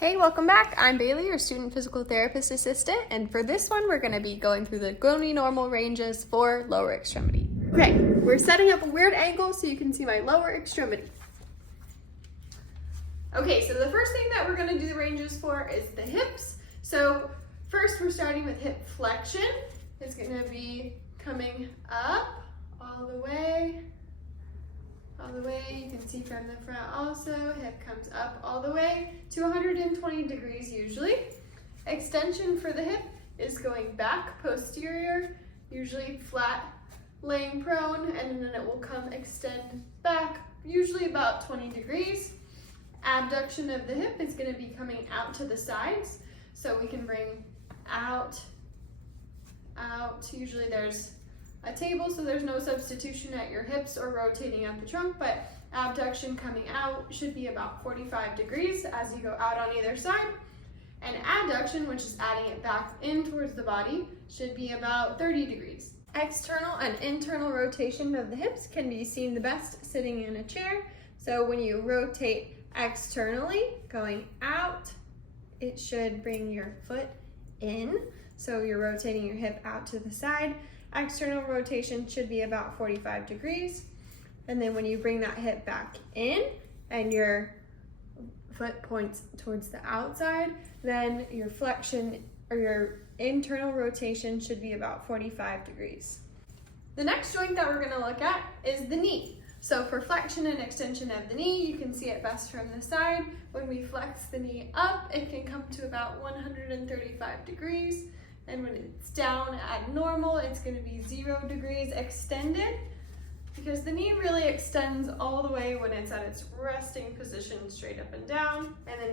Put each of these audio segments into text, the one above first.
Hey, welcome back. I'm Bailey, your student physical therapist assistant, and for this one, we're going to be going through the Goni normal ranges for lower extremity. Okay, we're setting up a weird angle so you can see my lower extremity. Okay, so the first thing that we're going to do the ranges for is the hips. So first, we're starting with hip flexion. It's going to be coming up all the way. You can see from the front also, hip comes up all the way to 120 degrees usually. Extension for the hip is going back posterior, usually flat, laying prone, and then it will come extend back, usually about 20 degrees. Abduction of the hip is going to be coming out to the sides, so we can bring out. Usually there's a table, so there's no substitution at your hips or rotating at the trunk, but abduction coming out should be about 45 degrees as you go out on either side. And adduction, which is adding it back in towards the body, should be about 30 degrees. External and internal rotation of the hips can be seen the best sitting in a chair. So when you rotate externally, going out, it should bring your foot in. So you're rotating your hip out to the side. External rotation should be about 45 degrees. And then when you bring that hip back in and your foot points towards the outside, then your flexion or your internal rotation should be about 45 degrees. The next joint that we're going to look at is the knee. So for flexion and extension of the knee, you can see it best from the side. When we flex the knee up, it can come to about 135 degrees. And when it's down at normal, it's going to be 0 degrees extended, because the knee really extends all the way when it's at its resting position straight up and down, and then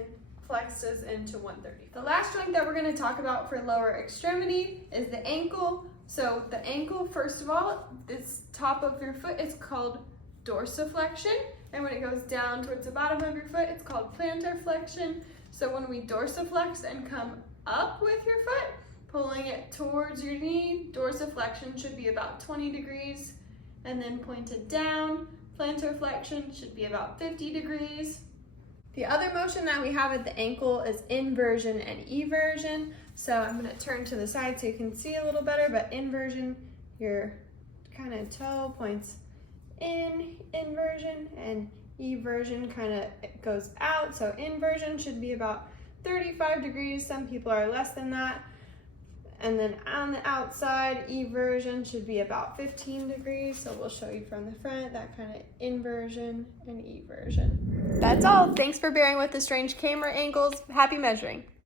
flexes into 130. The last joint that we're going to talk about for lower extremity is the ankle. So the ankle, first of all, this top of your foot is called dorsiflexion, and when it goes down towards the bottom of your foot, it's called plantar flexion. So when we dorsiflex and come up with your foot, pulling it towards your knee, dorsiflexion should be about 20 degrees, and then pointed down, plantar flexion should be about 50 degrees. The other motion that we have at the ankle is inversion and eversion. So I'm going to turn to the side so you can see a little better, but inversion, your kind of toe points in, inversion, and eversion kind of goes out. So inversion should be about 35 degrees. Some people are less than that. And then on the outside, eversion should be about 15 degrees. So we'll show you from the front, that kind of inversion and eversion. That's all. Thanks for bearing with the strange camera angles. Happy measuring.